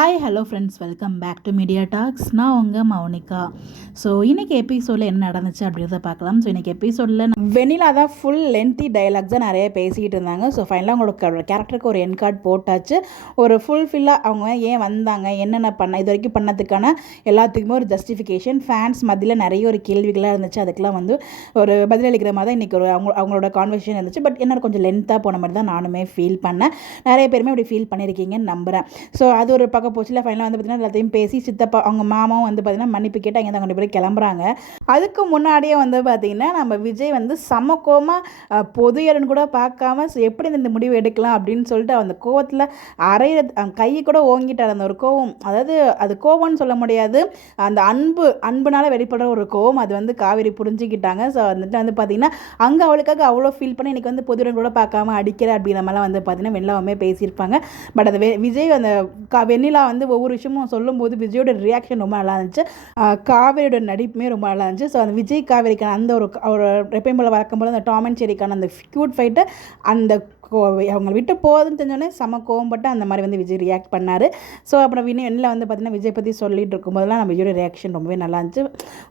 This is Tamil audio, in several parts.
Hi hello friends, welcome back to media talks. நான் உங்கள் மௌனிகா. ஸோ இன்றைக்கி எபிசோடில் என்ன நடந்துச்சு அப்படின்றத பார்க்கலாம். ஸோ இன்றைக்கி எபிசோடில் வெண்ணிலா தான் ஃபுல் லென்த்தி டைலாக்ஸ் தான் நிறைய பேசிக்கிட்டு இருந்தாங்க. ஸோ ஃபைனலாக அவங்களோட கேரக்டருக்கு ஒரு என் கார்டு போட்டாச்சு. ஒரு ஃபுல்ஃபில்லாக அவங்க ஏன் வந்தாங்க, என்னென்ன பண்ண இது வரைக்கும் பண்ணதுக்கான எல்லாத்துக்குமே ஒரு ஜஸ்டிஃபிகேஷன் ஃபேன்ஸ் மத்தியில் நிறைய ஒரு கேள்விகளாக இருந்துச்சு. அதுக்கெலாம் வந்து ஒரு பதிலளிக்கிற மாதிரி தான் இன்றைக்கி ஒரு அவங்களோட கான்வர்சேஷன் இருந்துச்சு. பட் என்ன கொஞ்சம் லென்த்தாக போன மாதிரி தான் நானுமே ஃபீல் பண்ணேன். நிறைய பேருமே அப்படி ஃபீல் பண்ணியிருக்கீங்கன்னு நம்புகிறேன். ஸோ அது ஒரு பக்கம் போச்சுல. ஃபைனலாக வந்து பார்த்திங்கன்னா எல்லாத்தையும் பேசி சித்தப்பா அவங்க மாமாவும் வந்து பார்த்திங்கன்னா மன்னிப்பு கேட்டு அங்கே தான் கொண்டு போய் கிளம்புறாங்க. அதுக்கு முன்னாடியே வந்து பார்த்திங்கன்னா நம்ம விஜய் வந்து சமக்கோமாக பொது இடன்னு கூட பார்க்காம எப்படி இந்த முடிவு எடுக்கலாம் அப்படின்னு சொல்லிட்டு அந்த கோவத்தில் கையை கூட ஓங்கிட்டார். அந்த ஒரு கோவம், அதாவது அது கோவம்னு சொல்ல முடியாது, அந்த அன்புனால வெளிப்படுற ஒரு கோவம். அது வந்து காவேரி புரிஞ்சுக்கிட்டாங்க. ஸோ வந்துட்டு வந்து பார்த்திங்கன்னா அங்கே அவளுக்காக அவ்வளோ ஃபீல் பண்ணி இன்றைக்கி வந்து பொது இடம் கூட பார்க்காம அடிக்கிற அப்படிங்கிற மாதிரிலாம் வந்து பார்த்திங்கன்னா வெண்ணிலாவுமே பேசியிருப்பாங்க. பட் அந்த விஜய் அந்த வெண்ணிலா வந்து ஒவ்வொரு விஷயமும் சொல்லும்போது விஜயோட ரியாக்ஷன் ரொம்ப நல்லா இருந்துச்சு. காவேரியோட நடிப்புமே ரொம்ப நல்லா இருந்துச்சு. ஸோ அந்த விஜய் காவேரிக்கான அந்த ஒரு எப்பயும் போல் வழக்கம் போல் அந்த டாம் அண்ட் ஜெர்ரிக்கான அந்த க்யூட் ஃபைட்டை அந்த அவங்க விட்டு போகுதுன்னு தெரிஞ்சோடனே செம கோவப்பட்டு அந்த மாதிரி வந்து விஜய் ரியாக்ட் பண்ணார். ஸோ அப்புறம் வெண்ணிலா வந்து பார்த்திங்கன்னா விஜய் பற்றி சொல்லிட்டு இருக்கும்போதெல்லாம் நம்ம விஜயோட ரியாக்ஷன் ரொம்பவே நல்லா இருந்துச்சு.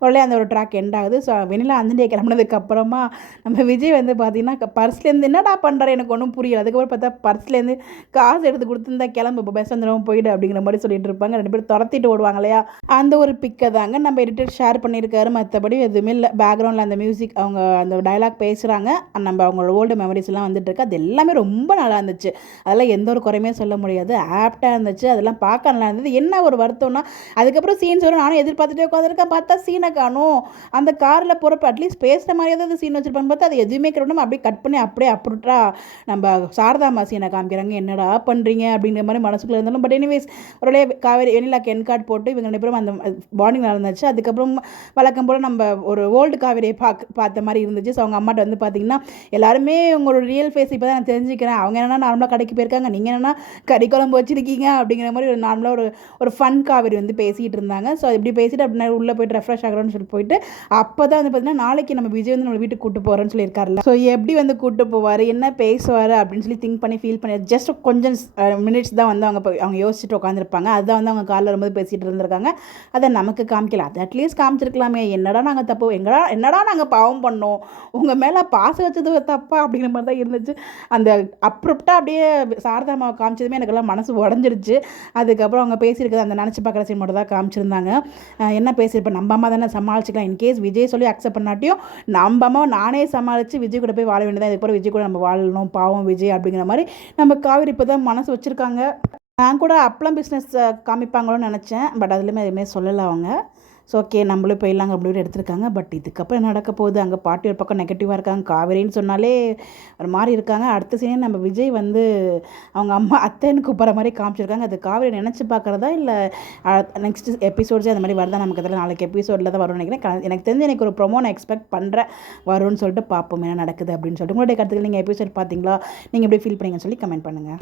உடனே அந்த ஒரு ட்ராக் எண்ட் ஆகுது. ஸோ வெண்ணிலா அந்த கிளம்புனதுக்கப்புறமா நம்ம விஜய் வந்து பார்த்திங்கன்னா பர்ஸ்லேருந்து என்னடா பண்ணுறாரு எனக்கு ஒன்றும் புரியல. அதுக்கப்புறம் பார்த்தா பர்ஸ்லேருந்து காசு எடுத்து கொடுத்துருந்தா கிளம்பு இப்போ பஸ் வந்துடும் போயிடு அப்படிங்கிற மாதிரி சொல்லிட்டு இருப்பாங்க. 2 பேரும் துரத்திட்டு ஓடுவாங்க இல்லையா, அந்த ஒரு பிக்கை தாங்க நம்ம எடிட்டர் ஷேர் பண்ணியிருக்காரு. மற்றபடி எதுவுமே இல்லை. பேக்ரவுண்டில் அந்த மியூசிக் அவங்க அந்த டைலாக் பேசுகிறாங்க. நம்ம அவங்களோட ஓல்டு மெமரிஸ் எல்லாம் வந்துட்டு இருக்கு. அது எல்லாமே ரொம்ப நல்லா இருந்துச்சு. அதெல்லாம் எந்த ஒரு குறையுமே சொல்ல முடியாது. ஆப்டாக இருந்துச்சு. அதெல்லாம் பார்க்க நல்லா இருந்தது. என்ன ஒரு வருத்தம்னா அதுக்கப்புறம் சீன்ஸ் வரும் நானும் எதிர்பார்த்துட்டே உட்காந்துருக்கேன். பார்த்தா சீனை காணும். அந்த காரில் போகிறப்ப அட்லீஸ்ட் பேசுகிற மாதிரியாவது சீன் வச்சுருப்பான்னு பார்த்தா அது எதுவுமே கிடையாது. அப்படியே கட் பண்ணி அப்படியே அப்புறா நம்ம சாரதாமா சீனை காமிக்கிறாங்க. என்னடா பண்ணுறீங்க அப்படிங்கிற மாதிரி மனசுக்குள்ளே இருந்தாலும். பட் எனிவேஸ் ஒரு காவேரி வெண்ணிலாக்கு என் கார்டு போட்டு இவங்க 2 பேரும் அந்த பாண்டிங் நடந்துச்சு. அதுக்கப்புறம் வழக்கம் போல் நம்ம ஒரு ஓல்டு காவேரியை பார்த்த மாதிரி இருந்துச்சு. ஸோ அவங்க அம்மாட்ட வந்து பார்த்திங்கன்னா எல்லாருமே உங்களோட ரியல் ஃபேஸ் இப்போ தான் நான் தெரிஞ்சுக்கிறேன். அவங்க என்னென்னா நார்மலாக கடைக்கு போயிருக்காங்க, நீங்கள் என்னென்னா கறி குழம்பு வச்சுருக்கீங்க அப்படிங்கிற மாதிரி ஒரு நார்மலாக ஒரு ஃபன் காவேரி வந்து பேசிகிட்டு இருந்தாங்க. ஸோ இப்படி பேசிட்டு அப்படின்னா உள்ளே போய்ட்டு ரெஃப்ரெஷ் ஆகிறோன்னு சொல்லி போயிட்டு அப்போ தான் வந்து பார்த்திங்கன்னா நாளைக்கு நம்ம விஜய் வந்து நம்ம வீட்டுக்கு கூட்டு போகிறோன்னு சொல்லியிருக்காருல்ல. ஸோ எப்படி வந்து கூட்டு போவார், என்ன பேசுவார் அப்படின்னு சொல்லி திங்க் பண்ணி ஃபீல் பண்ணி ஜஸ்ட் கொஞ்சம் மினிட்ஸ் தான் வந்து அவங்க யோசிச்சுட்டு உட்காந்துருப்பாங்க. அதுதான் வந்து அவங்க காலில் வரும்போது பேசிகிட்டு இருந்திருக்காங்க. அதை நமக்கு காமிக்கல. அது அட்லீஸ்ட் காமிச்சிருக்கலாமே. என்னடா நாங்கள் தப்பு, என்னடா நாங்கள் பாவம் பண்ணோம், உங்கள் மேலே பாசம் வச்சது தப்பா அப்படிங்கிற மாதிரி தான் இருந்துச்சு. அந்த அப்ரப்டாக அப்படியே சாரதாமாவை காமிச்சதுமே எனக்கெல்லாம் மனசு உடஞ்சிருச்சு. அதுக்கப்புறம் அவங்க பேசியிருக்கிறது அந்த நினச்சி பார்க்குற சீன் மட்டும் தான் காமிச்சிருந்தாங்க. என்ன பேசியிருப்பேன், நம்ம அம்மா தானே சமாளிச்சிக்கலாம். இன்கேஸ் விஜய் சொல்லி அக்செப்ட் பண்ணாட்டியும் நம்ம அம்மா நானே சமாளித்து விஜய் கூட போய் வாழ வேண்டியதான். இதுக்கப்புறம் விஜய் கூட நம்ம வாழணும், பாவம் விஜய் அப்படிங்கிற மாதிரி நம்ம காவேரி இப்போ தான் மனசு வச்சுருக்காங்க. நான் கூட அப்பளம் பிஸ்னஸ் காமிப்பாங்களோன்னு நினச்சேன். பட் அதுலேயுமே எதுவுமே சொல்லலை அவங்க. ஸோ ஓகே நம்மளும் போயிடலாங்க அப்படின்னு எடுத்திருக்காங்க. பட் இதுக்கப்புறம் என்ன நடக்க போகுது, அங்கே பாட்டி ஒரு பக்கம் நெகட்டிவாக இருக்காங்க, காவேரின்னு சொன்னாலே ஒரு மாதிரி இருக்காங்க. அடுத்த சீனே நம்ம விஜய் வந்து அவங்க அம்மா அத்தைன்னு கூப்பிட்ற மாதிரி காமிச்சிருக்காங்க. அது காவேரி நினச்சி பார்க்குறதா இல்லை நெக்ஸ்ட் எபிசோட்ஸே அந்த மாதிரி வருதா நமக்கு தெரியல. நாளைக்கு எபிசோடில் தான் வரும்னு நினைக்கிறேன். எனக்கு தெரிஞ்சு எனக்கு ஒரு ப்ரொமோ நான் எக்ஸ்பெக்ட் பண்ணுறேன் வரும்னு சொல்லிட்டு பார்ப்போம் என்ன நடக்குது அப்படின்னு சொல்லிட்டு. உங்களுடைய கருத்துக்கள் நீங்கள் எபிசோட் பார்த்தீங்களா, நீங்கள் எப்படி ஃபீல் பண்ணீங்கன்னு சொல்லி கமெண்ட் பண்ணுங்கள்.